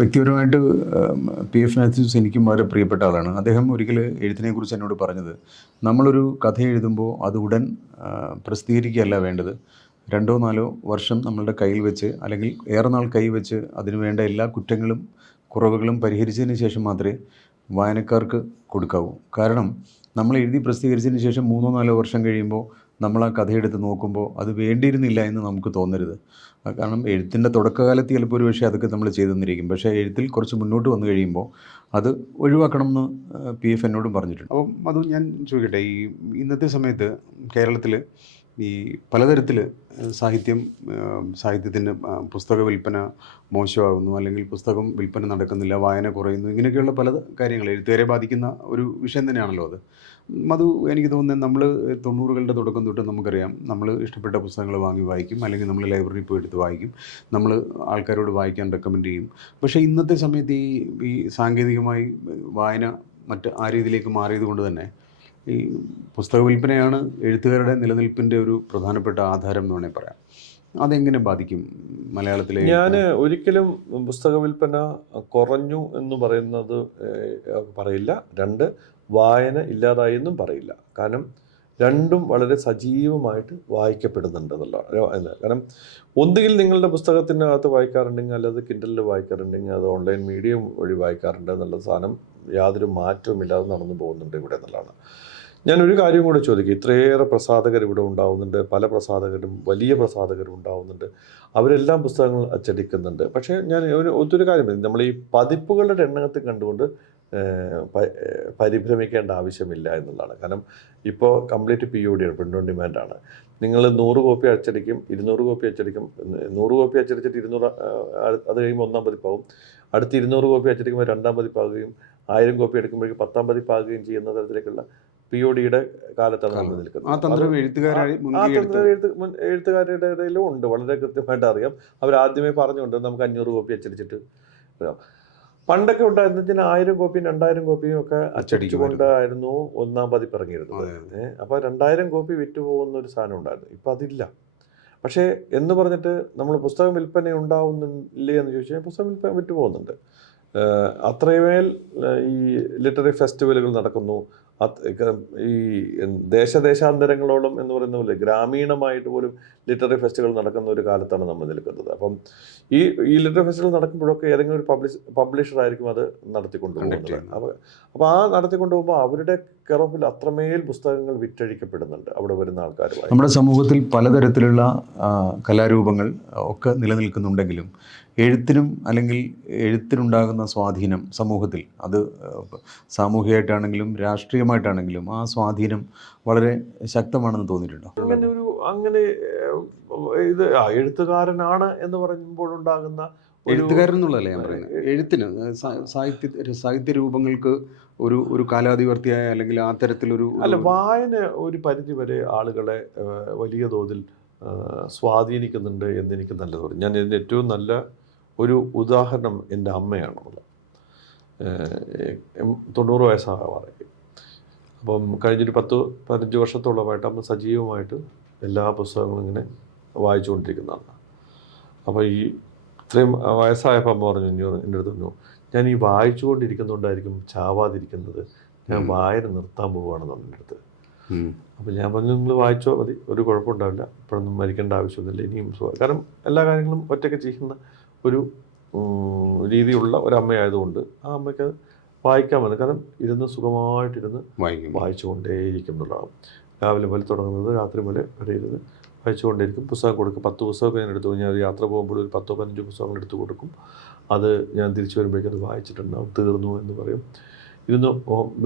വ്യക്തിപരമായിട്ട് പി.എഫ്. മാത്യൂസ് എനിക്കും വളരെ പ്രിയപ്പെട്ട ആളാണ്. അദ്ദേഹം ഒരിക്കൽ എഴുത്തിനെക്കുറിച്ച് എന്നോട് പറഞ്ഞത്, നമ്മളൊരു കഥ എഴുതുമ്പോൾ അത് ഉടൻ പ്രസിദ്ധീകരിക്കുകയല്ല വേണ്ടത്. 2-4 വർഷം നമ്മളുടെ കയ്യിൽ വെച്ച്, അല്ലെങ്കിൽ ഏറെ നാൾ കൈ വെച്ച് അതിനു വേണ്ട എല്ലാ കുറ്റങ്ങളും കുറവുകളും പരിഹരിച്ചതിന് ശേഷം മാത്രമേ വായനക്കാർക്ക് കൊടുക്കാവൂ. കാരണം നമ്മൾ എഴുതി പ്രസിദ്ധീകരിച്ചതിന് ശേഷം 3-4 വർഷം കഴിയുമ്പോൾ നമ്മൾ ആ കഥയെടുത്ത് നോക്കുമ്പോൾ അത് വേണ്ടിയിരുന്നില്ല എന്ന് നമുക്ക് തോന്നരുത്. കാരണം എഴുത്തിൻ്റെ തുടക്കകാലത്ത് ചിലപ്പോൾ ഒരു പക്ഷേ അതൊക്കെ നമ്മൾ ചെയ്തു തന്നിരിക്കും. പക്ഷേ എഴുത്തിൽ കുറച്ച് മുന്നോട്ട് വന്നു കഴിയുമ്പോൾ അത് ഒഴിവാക്കണം എന്ന് പി.എഫ്. എന്നോടും പറഞ്ഞിട്ടുണ്ട്. അപ്പം അത് ഞാൻ ചോദിക്കട്ടെ, ഈ ഇന്നത്തെ സമയത്ത് കേരളത്തിൽ ഈ പലതരത്തിൽ സാഹിത്യത്തിൻ്റെ പുസ്തക വിൽപ്പന മോശമാകുന്നു, അല്ലെങ്കിൽ പുസ്തകം വിൽപ്പന നടക്കുന്നില്ല, വായന കുറയുന്നു, ഇങ്ങനെയൊക്കെയുള്ള പല കാര്യങ്ങൾ എഴുത്തുകാരെ ബാധിക്കുന്ന ഒരു വിഷയം തന്നെയാണല്ലോ അത്. അത് എനിക്ക് തോന്നുന്നത് നമ്മൾ 90കളുടെ തുടക്കം തൊട്ട് നമുക്കറിയാം, നമ്മൾ ഇഷ്ടപ്പെട്ട പുസ്തകങ്ങൾ വാങ്ങി വായിക്കും, അല്ലെങ്കിൽ നമ്മൾ ലൈബ്രറിയിൽ പോയി എടുത്ത് വായിക്കും, നമ്മൾ ആൾക്കാരോട് വായിക്കാൻ റെക്കമെൻഡ് ചെയ്യും. പക്ഷേ ഇന്നത്തെ സമയത്ത് ഈ സാങ്കേതികമായി വായന മറ്റ് ആ രീതിയിലേക്ക് മാറിയത് കൊണ്ട് തന്നെ ഈ പുസ്തക വിൽപ്പനയാണ് എഴുത്തുകാരുടെ നിലനിൽപ്പിൻ്റെ ഒരു പ്രധാനപ്പെട്ട ആധാരം എന്ന് വേണമെങ്കിൽ പറയാം. അതെങ്ങനെ ബാധിക്കും മലയാളത്തിലെ? ഞാൻ ഒരിക്കലും പുസ്തക വിൽപ്പന കുറഞ്ഞു എന്ന് പറയുന്നത് പറയില്ല. 2, വായന ഇല്ലാതായി എന്നും പറയില്ല. കാരണം രണ്ടും വളരെ സജീവമായിട്ട് വായിക്കപ്പെടുന്നുണ്ട് എന്നുള്ളതാണ്. കാരണം ഒന്നുകിൽ നിങ്ങളുടെ പുസ്തകത്തിനകത്ത് വായിക്കാറുണ്ടെങ്കിൽ, അല്ലാതെ കിൻഡലിൽ വായിക്കാറുണ്ടെങ്കിൽ, അത് ഓൺലൈൻ മീഡിയം വഴി വായിക്കാറുണ്ട് എന്നുള്ള സാധനം യാതൊരു മാറ്റവുമില്ലാതെ നടന്നു പോകുന്നുണ്ട് ഇവിടെ എന്നുള്ളതാണ്. ഞാനൊരു കാര്യം കൂടെ ചോദിക്കും. ഇത്രയേറെ പ്രസാധകർ ഇവിടെ ഉണ്ടാവുന്നുണ്ട്, പല പ്രസാധകരും വലിയ പ്രസാധകരും ഉണ്ടാവുന്നുണ്ട്, അവരെല്ലാം പുസ്തകങ്ങൾ അച്ചടിക്കുന്നുണ്ട്. പക്ഷേ ഞാൻ ഒത്തിരി കാര്യം പറയും, നമ്മൾ ഈ പതിപ്പുകളുടെ എണ്ണത്തിൽ കണ്ടുകൊണ്ട് പരിഭ്രമിക്കേണ്ട ആവശ്യമില്ല എന്നുള്ളതാണ്. കാരണം ഇപ്പോൾ കംപ്ലീറ്റ് POD ആണ്, പ്രിൻ്റ് ഓൺ ഡിമാൻഡാണ്. നിങ്ങൾ 100 കോപ്പി അച്ചടിക്കും, 200 കോപ്പി അച്ചടിക്കും. 100 കോപ്പി അച്ചടിച്ചിട്ട് 200 അത് കഴിയുമ്പോൾ 1-ാം പതിപ്പാകും. അടുത്ത് 200 കോപ്പി അച്ചടിക്കുമ്പോൾ 2-ാം പതിപ്പാകുകയും 1000 കോപ്പി എടുക്കുമ്പോഴേക്കും 10-ാം പതിപ്പാകുകയും ചെയ്യുന്ന തരത്തിലേക്കുള്ള PODയുടെ കാലത്താണ് നമ്മൾ നിൽക്കുന്നത്. എഴുത്തുകാരുടെ ഇടയിലും ഉണ്ട്, വളരെ കൃത്യമായിട്ട് അറിയാം. അവരാദ്യമേ പറഞ്ഞുകൊണ്ട് നമുക്ക് 500 കോപ്പി അച്ചടിച്ചിട്ട് പണ്ടൊക്കെ ഉണ്ടായിരുന്നു 1000 കോപ്പിയും 2000 കോപ്പിയും ഒക്കെ അച്ചടിച്ചുകൊണ്ടായിരുന്നു 1-ാം പതിപ്പ് ഇറങ്ങിയിരുന്നത്. അപ്പോൾ 2000 കോപ്പി വിറ്റുപോകുന്ന ഒരു സാധനം ഉണ്ടായിരുന്നു. ഇപ്പം അതില്ല. പക്ഷേ എന്ന് പറഞ്ഞിട്ട് നമ്മൾ പുസ്തകം വിൽപ്പന ഉണ്ടാവുന്നില്ലേ എന്ന് ചോദിച്ചാൽ പുസ്തകം വിൽപ്പന വിറ്റുപോകുന്നുണ്ട്. അത്രയുമേൽ ഈ ലിറ്റററി ഫെസ്റ്റിവലുകൾ നടക്കുന്നു. ഈ ദേശാന്തരങ്ങളോളം എന്ന് പറയുന്ന പോലെ ഗ്രാമീണമായിട്ട് പോലും ലിറ്റററി ഫെസ്റ്റിവൽ നടക്കുന്ന ഒരു കാലത്താണ് നമ്മൾ നിൽക്കുന്നത്. അപ്പം ഈ ലിറ്റററി ഫെസ്റ്റിവൽ നടക്കുമ്പോഴൊക്കെ ഏതെങ്കിലും ഒരു പബ്ലിഷറായിരിക്കും അത് നടത്തിക്കൊണ്ടുപോകുന്നത്. അപ്പോൾ ആ നടത്തിക്കൊണ്ടുപോകുമ്പോൾ അവരുടെ കെറോപ്പിൽ അത്രമേൽ പുസ്തകങ്ങൾ വിറ്റഴിക്കപ്പെടുന്നുണ്ട് അവിടെ വരുന്ന ആൾക്കാർ. നമ്മുടെ സമൂഹത്തിൽ പലതരത്തിലുള്ള കലാരൂപങ്ങൾ ഒക്കെ നിലനിൽക്കുന്നുണ്ടെങ്കിലും എഴുത്തിനും, അല്ലെങ്കിൽ എഴുത്തിനുണ്ടാകുന്ന സ്വാധീനം സമൂഹത്തിൽ, അത് സാമൂഹികമായിട്ടാണെങ്കിലും രാഷ്ട്രീയമായിട്ടാണെങ്കിലും ആ സ്വാധീനം വളരെ ശക്തമാണെന്ന് തോന്നിയിട്ടുണ്ടോ? അങ്ങനെ ഇത് എഴുത്തുകാരനാണ് എന്ന് പറയുമ്പോഴുണ്ടാകുന്ന എഴുത്തുകാരൻ എന്നുള്ളതല്ലേ ഞാൻ പറയുന്നത്, എഴുത്തിന് സാഹിത്യ രൂപങ്ങൾക്ക് ഒരു കാലാധിവർത്തിയായ, അല്ലെങ്കിൽ ആ തരത്തിലൊരു വായന ഒരു പരിധി വരെ ആളുകളെ വലിയ തോതിൽ സ്വാധീനിക്കുന്നുണ്ട് എന്നെനിക്ക് നല്ല തോന്നി. ഞാൻ ഇതിൻ്റെ ഏറ്റവും നല്ല ഒരു ഉദാഹരണം എൻ്റെ അമ്മയാണുള്ളത്. 90 വയസ്സാകാറേക്ക്. അപ്പം കഴിഞ്ഞൊരു 10-15 വർഷത്തോളമായിട്ട് അമ്മ സജീവമായിട്ട് എല്ലാ പുസ്തകങ്ങളും ഇങ്ങനെ വായിച്ചുകൊണ്ടിരിക്കുന്നതാണ്. അപ്പോൾ ഈ ഇത്രയും വയസ്സായപ്പോൾ അമ്മ പറഞ്ഞു, എൻ്റെ അടുത്ത് പറഞ്ഞു, ഞാൻ ഈ വായിച്ചുകൊണ്ടിരിക്കുന്നതുകൊണ്ടായിരിക്കും ചാവാതിരിക്കുന്നത്, ഞാൻ വായന നിർത്താൻ പോവുകയാണെന്ന് എൻ്റെ അടുത്ത്. അപ്പോൾ ഞാൻ പറഞ്ഞു, നിങ്ങൾ വായിച്ചോ മതി, ഒരു കുഴപ്പമുണ്ടാവില്ല, ഇപ്പോഴൊന്നും മരിക്കേണ്ട ആവശ്യമൊന്നുമില്ല, ഇനിയും കാരണം എല്ലാ കാര്യങ്ങളും ഒറ്റയ്ക്ക് ചെയ്യുന്ന ഒരു രീതിയുള്ള ഒരമ്മയായതുകൊണ്ട് ആ അമ്മയ്ക്ക് വായിക്കാൻ വന്നു. കാരണം ഇരുന്ന് സുഖമായിട്ടിരുന്ന് വായിച്ചുകൊണ്ടേയിരിക്കും എന്നുള്ളതാണ്. രാവിലെ മുതൽ തുടങ്ങുന്നത് രാത്രി മുതൽ വരെ ഇരുന്ന് വായിച്ചുകൊണ്ടേയിരിക്കും. പുസ്തകം കൊടുക്കും. 10 പുസ്തകമൊക്കെ ഞാൻ എടുത്തു. ഞാൻ യാത്ര പോകുമ്പോൾ ഒരു 10-15 പുസ്തകങ്ങൾ എടുത്തു കൊടുക്കും. അത് ഞാൻ തിരിച്ചു വരുമ്പോഴേക്കും അത് വായിച്ചിട്ടുണ്ടാവും, തീർന്നു എന്ന് പറയും. ഇരുന്ന്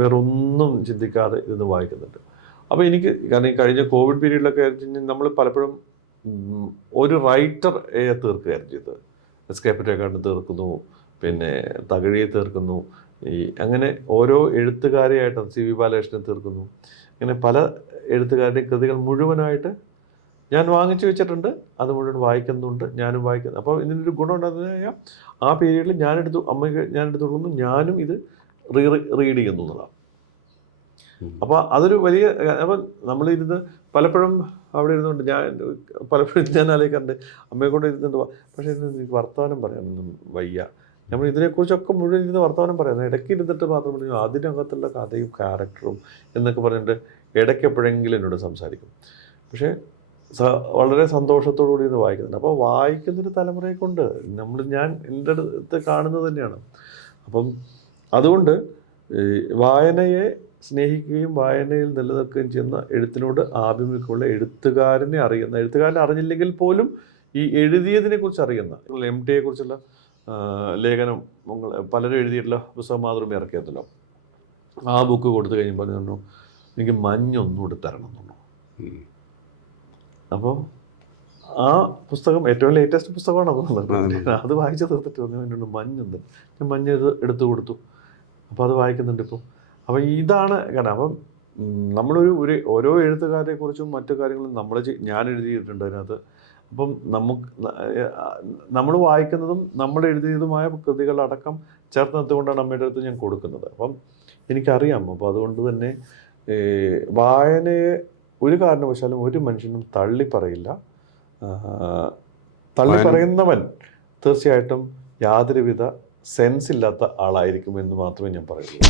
വേറൊന്നും ചിന്തിക്കാതെ ഇരുന്ന് വായിക്കുന്നുണ്ട്. അപ്പോൾ എനിക്ക്, കാരണം ഈ കഴിഞ്ഞ കോവിഡ് പീരീഡിലൊക്കെ നമ്മൾ പലപ്പോഴും ഒരു റൈറ്ററെ തീർക്കുകയായിരുന്നു ചെയ്തത്. എസ്കേപ്പറ്റേക്കാണ്ട് തീർക്കുന്നു, പിന്നെ തകഴിയെ തീർക്കുന്നു, അങ്ങനെ ഓരോ എഴുത്തുകാരെയായിട്ടും CV ബാലകൃഷ്ണനെ തീർക്കുന്നു. അങ്ങനെ പല എഴുത്തുകാരുടെയും കൃതികൾ മുഴുവനായിട്ട് ഞാൻ വാങ്ങിച്ചു വെച്ചിട്ടുണ്ട്. അത് മുഴുവൻ വായിക്കുന്നുണ്ട്, ഞാനും വായിക്കുന്നു. അപ്പോൾ ഇതിനൊരു ഗുണം ഉണ്ടെന്ന് കഴിഞ്ഞാൽ ആ പീരീഡിൽ അമ്മയ്ക്ക് ഞാനെടുത്ത് കൊടുക്കുന്നു, ഞാനും ഇത് റീഡ് ചെയ്യുന്നു എന്നുള്ളതാണ്. അപ്പോൾ അതൊരു വലിയ, അപ്പം നമ്മളിരുന്ന് പലപ്പോഴും അവിടെ ഇരുന്നുകൊണ്ട് പലപ്പോഴും ഞാൻ ആലോചിക്കാറുണ്ട്, അമ്മയെ കൊണ്ട് ഇരുന്നുണ്ട്, പക്ഷേ എനിക്ക് വർത്തമാനം പറയാനൊന്നും വയ്യ, നമ്മൾ ഇതിനെക്കുറിച്ചൊക്കെ മുഴുവൻ ഇരുന്ന് വർത്തമാനം പറയുന്നത്, ഇടയ്ക്ക് ഇരുന്നിട്ട് മാത്രം പറഞ്ഞു അതിനകത്തുള്ള കഥയും ക്യാരക്ടറും എന്നൊക്കെ പറഞ്ഞിട്ട് ഇടയ്ക്ക് എപ്പോഴെങ്കിലും എന്നോട് സംസാരിക്കും. പക്ഷേ വളരെ സന്തോഷത്തോടു കൂടി ഇത് വായിക്കുന്നുണ്ട്. അപ്പോൾ വായിക്കുന്നൊരു തലമുറയെ കൊണ്ട് ഞാൻ എൻ്റെ അടുത്ത് കാണുന്നത് തന്നെയാണ്. അപ്പം അതുകൊണ്ട് വായനയെ സ്നേഹിക്കുകയും വായനയിൽ നിലനിൽക്കുകയും ചെയ്യുന്ന എഴുത്തിനോട് ആഭിമുഖ്യമുള്ള എഴുത്തുകാരനെ അറിഞ്ഞില്ലെങ്കിൽ പോലും ഈ എഴുതിയതിനെ കുറിച്ച് അറിയുന്ന MT കുറിച്ചുള്ള ലേഖനം പലരും എഴുതിയിട്ടുള്ള പുസ്തകം മാതൃഭൂമി ഇറക്കിയതല്ലോ. ആ ബുക്ക് കൊടുത്തു കഴിയുമ്പോൾ പറഞ്ഞു എനിക്ക് മഞ്ഞൊന്നുകൂടി തരണം എന്നു. അപ്പോൾ ആ പുസ്തകം ഏറ്റവും ലേറ്റസ്റ്റ് പുസ്തകമാണ് അതെന്നുള്ളത്. അത് വായിച്ച് തീർത്തിട്ട് പറഞ്ഞു എന്നോട് മഞ്ഞൊന്നും. ഞാൻ മഞ്ഞ് എടുത്തു കൊടുത്തു. അപ്പോൾ അത് വായിക്കുന്നുണ്ട് ഇപ്പോൾ. അപ്പോൾ ഇതാണ് കാരണം. അപ്പം ഓരോ എഴുത്തുകാരെ കുറിച്ചും മറ്റു കാര്യങ്ങളും ഞാൻ എഴുതിയിട്ടുണ്ട് അതിനകത്ത്. അപ്പം നമ്മൾ വായിക്കുന്നതും നമ്മൾ എഴുതിയതുമായ കൃതികളടക്കം ചേർത്ത് നിർത്തുകൊണ്ടാണ് അമ്മയുടെ അടുത്ത് ഞാൻ കൊടുക്കുന്നത്. അപ്പം എനിക്കറിയാം. അപ്പോൾ അതുകൊണ്ട് തന്നെ വായനയെ ഒരു കാരണവശാലും ഒരു മനുഷ്യനും തള്ളിപ്പറയില്ല. തള്ളിപ്പറയുന്നവൻ തീർച്ചയായിട്ടും യാതൊരുവിധ സെൻസ് ഇല്ലാത്ത ആളായിരിക്കുമെന്ന് മാത്രമേ ഞാൻ പറയുള്ളൂ.